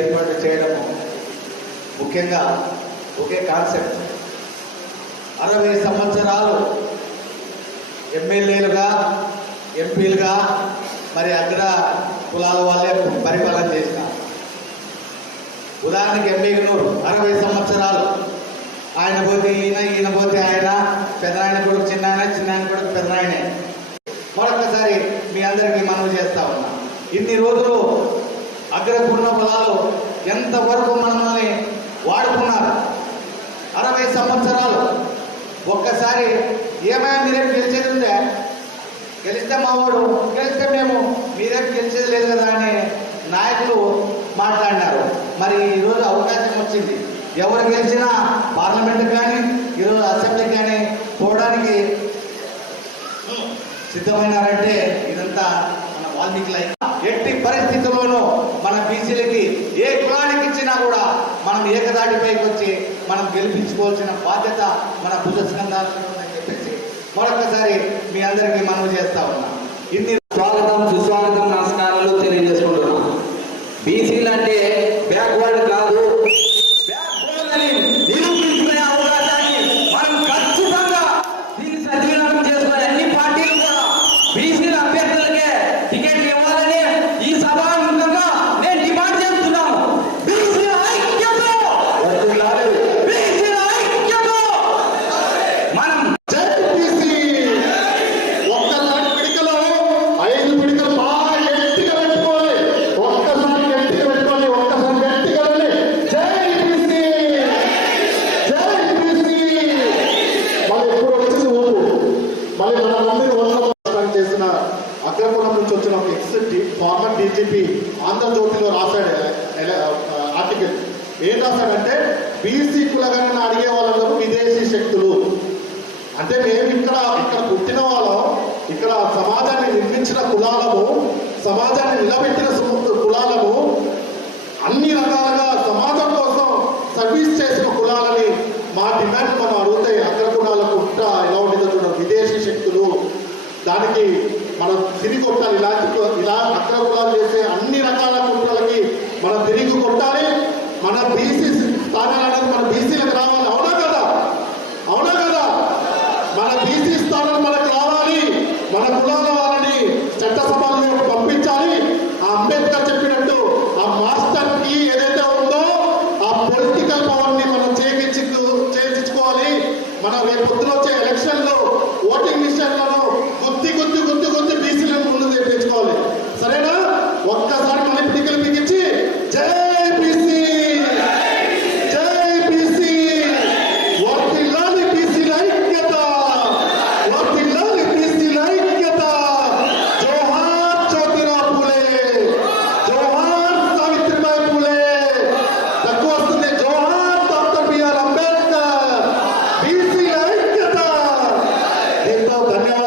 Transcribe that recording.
ఏర్పాటు చేయడము ముఖ్యంగా ఒకే కాన్సెప్ట్. అరవై సంవత్సరాలు ఎమ్మెల్యేలుగా ఎంపీలుగా మరి అగ్ర కులాల వాళ్ళే పరిపాలన చేసిన ఉదాహరణకి ఎంబీగనూరు అరవై సంవత్సరాలు. ఆయన పోతే ఈయన ఈయన పోతే ఆయన పెద్దనాయన కొడుకు చిన్న ఆయన చిన్న ఆయన కొడుకు పెద్దనాయనే మరొకసారి మీ అందరికీ మనవి చేస్తా ఉన్నా. ఇన్ని రోజులు అగ్రకున్న పొలాలు ఎంతవరకు మనల్ని వాడుకున్నారు? అరవై సంవత్సరాలు. ఒక్కసారి ఏమైనా మీరేం గెలిచేది ఉందే గెలిస్తే మావాడు గెలిస్తే మేము. మీరేం గెలిచేది లేదు కదా అని నాయకులు మాట్లాడినారు. మరి ఈరోజు అవకాశం వచ్చింది. ఎవరు గెలిచినా పార్లమెంట్కి కానీ ఈరోజు అసెంబ్లీ కానీ పోవడానికి సిద్ధమైనారంటే ఇదంతా మన వాల్మీకి ఎట్టి పరిస్థితుల్లో ఏ కులానికి ఇచ్చినా కూడా మనం ఏకదాటిపైకి వచ్చి మనం గెలిపించుకోవాల్సిన బాధ్యత మన భుజ స్కంధాలని ఉందని చెప్పేసి మరొకసారి మీ అందరికీ మనవి చేస్తా ఉన్నా. ఇన్ని స్వాగతం సుస్వాగతం నమస్కారాలు తెలియజేసుకుంటున్నాం. బీసీలు అంటే బ్యాక్వర్డ్ కాదు. బ్యాక్వర్డ్ అని ఈ సభ నుంచి వచ్చిన ఒక ఎక్స్ ఫార్మర్ డీజీపీ ఆంధ్రజ్యోతిలో రాశాడు ఆర్టికల్ ఏం రాశాడంటే బీసీ కులగణన అడిగే వాళ్ళందరూ విదేశీ శక్తులు. అంటే మేము ఇక్కడ ఇక్కడ పుట్టిన వాళ్ళం ఇక్కడ సమాజాన్ని నిర్మించిన కులాలము సమాజాన్ని నిలబెట్టిన కులాలము అన్ని రకాలుగా సమాజం కోసం సర్వీస్ చేసిన కులాలని మా డిమాండ్ మనం అడిగితే అగ్ర కులాలకు ఉంటా ఎలా ఉండేదో చూడండి. విదేశీ శక్తులు. దానికి మనం తిరిగి కొట్టాలి ఇలాంటి ఇలా అక్ర కులాలు చేసే అన్ని రకాల కుట్రలకి మనం తిరిగి కొట్టాలి మన బీసీ స్థానాలు మన బీసీలకు రావాలి. అవునా కదా? అవునా కదా? మన బీసీ స్థానం మనకు రావాలి. మన కులాల వాళ్ళని చట్టసభలో పంపించాలి. ఆ అంబేద్కర్ చెప్పినట్టు ఆ మాస్టర్కి ఏదైతే ఉందో ఆ పొలిటికల్ పవర్ని మనం చేయించు చేయించుకోవాలి మనం రేపు పొద్దున వచ్చే también